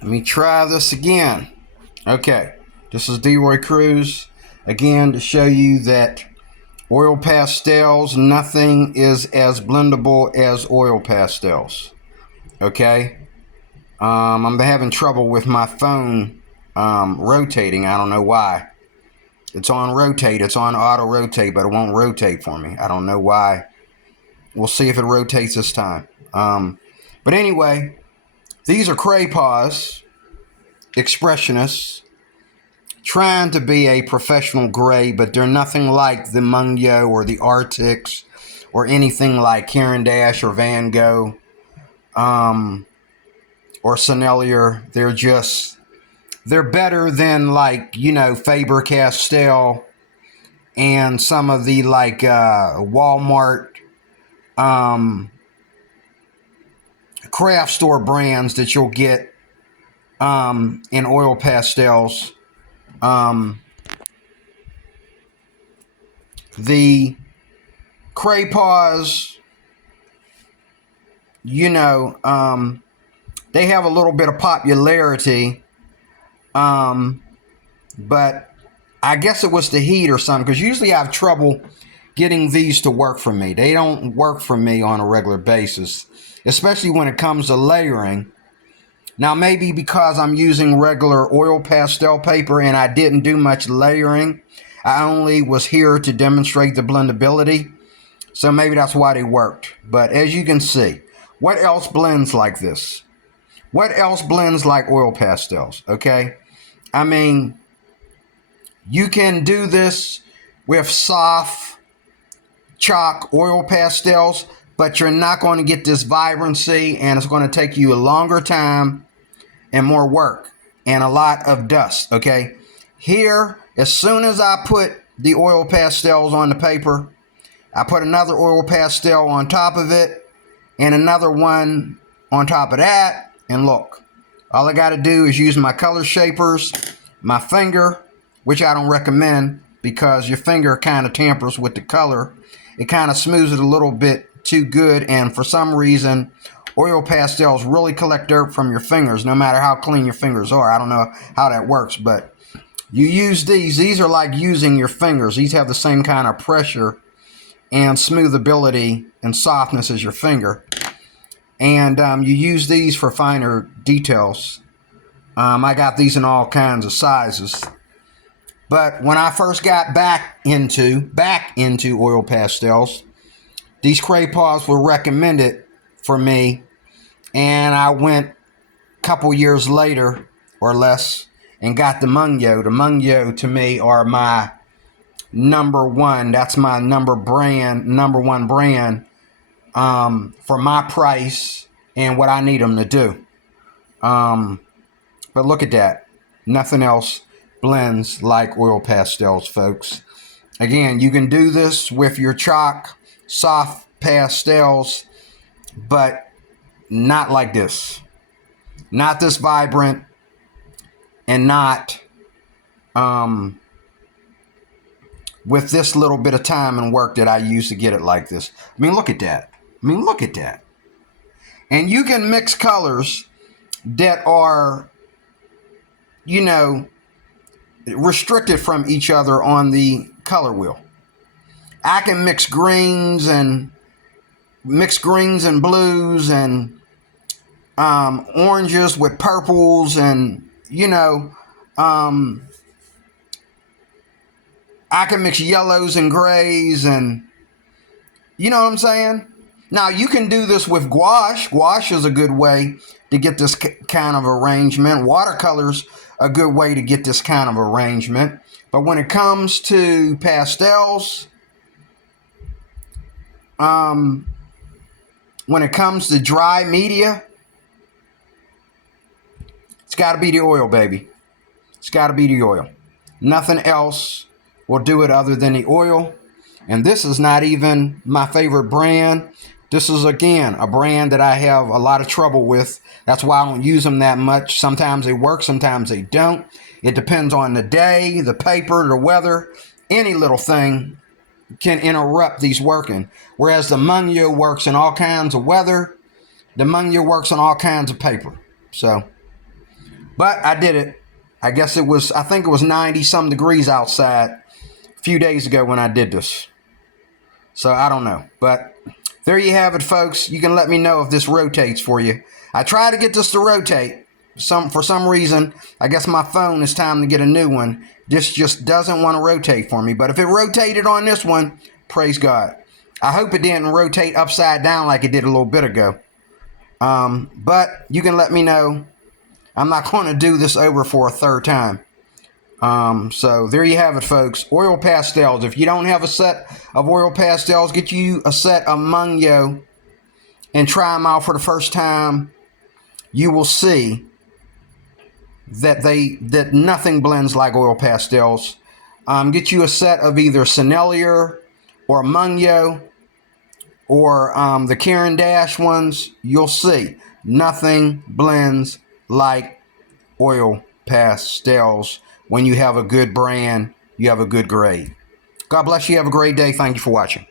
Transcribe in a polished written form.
Let me try this again. Okay, this is D-Roy Cruz again to show you that oil pastels, nothing is as blendable as oil pastels. Okay, I'm having trouble with my phone rotating. I don't know why. It's on rotate, it's on auto rotate, but it won't rotate for me. I don't know why. We'll see if it rotates this time. But anyway, these are Craypaws expressionists trying to be a professional gray, but they're nothing like the Mungyo or the Arctics or anything like Caran d'Ache or Van Gogh or Sennelier. They're better than, like, you know, Faber-Castell and some of the like Walmart craft store brands that you'll get in oil pastels. The Craypaws, you know, they have a little bit of popularity, but I guess it was the heat or something, because usually I have trouble getting these to work for me. They don't work for me on a regular basis, especially when it comes to layering. Now, maybe because I'm using regular oil pastel paper and I didn't do much layering. I only was here to demonstrate the blendability. So maybe that's why they worked. But as you can see, what else blends like this? What else blends like oil pastels? Okay. I mean, you can do this with soft chalk oil pastels, but you're not going to get this vibrancy, and it's going to take you a longer time and more work and a lot of dust. Okay, here, as soon as I put the oil pastels on the paper, I put another oil pastel on top of it and another one on top of that, and look, all I got to do is use my color shapers, my finger, which I don't recommend because your finger kind of tampers with the color. It kind of smooths it a little bit too good, and for some reason oil pastels really collect dirt from your fingers no matter how clean your fingers are. I don't know how that works, but you use these are like using your fingers. These have the same kind of pressure and smoothability and softness as your finger, and you use these for finer details. I got these in all kinds of sizes, but when I first got back into oil pastels, these Craypaws were recommended for me, and I went a couple years later or less and got the Mungyo. The Mungyo to me are my number one. That's my number one brand for my price and what I need them to do. But look at that. Nothing else blends like oil pastels, folks. Again, you can do this with your chalk soft pastels, but not like this. Not this vibrant, and not with this little bit of time and work that I use to get it like this. I mean, look at that. I mean, look at that. And you can mix colors that are, you know, restricted from each other on the color wheel. I can mix greens and blues and oranges with purples, and, you know, I can mix yellows and grays, and you know what I'm saying? Now, you can do this with gouache. Gouache is a good way to get this kind of arrangement. Watercolor's a good way to get this kind of arrangement. But when it comes to pastels, when it comes to dry media, it's got to be the oil, baby. It's got to be the oil. Nothing else will do it other than the oil. And this is not even my favorite brand. This is, again, a brand that I have a lot of trouble with. That's why I don't use them that much. Sometimes they work, sometimes they don't. It depends on the day, the paper, the weather. Any little thing can interrupt these working. Whereas the Mungyo works in all kinds of weather. The Mungyo works on all kinds of paper. So, But I did it. I guess it was, I think it was 90 some degrees outside a few days ago when I did this. So I don't know. But there you have it, folks. You can let me know if this rotates for you. I try to get this to rotate. For some reason, I guess my phone is time to get a new one. This just doesn't want to rotate for me. But if it rotated on this one, praise God. I hope it didn't rotate upside down like it did a little bit ago. But you can let me know. I'm not going to do this over for a third time. So there you have it, folks. Oil pastels. If you don't have a set of oil pastels, get you a set of Mungyo and try them out for the first time. You will see that nothing blends like oil pastels. Get you a set of either Sennelier or Mungyo or the Caran d'Ache ones. You'll see nothing blends like oil pastels. When you have a good brand, you have a good grade. God bless you. Have a great day. Thank you for watching.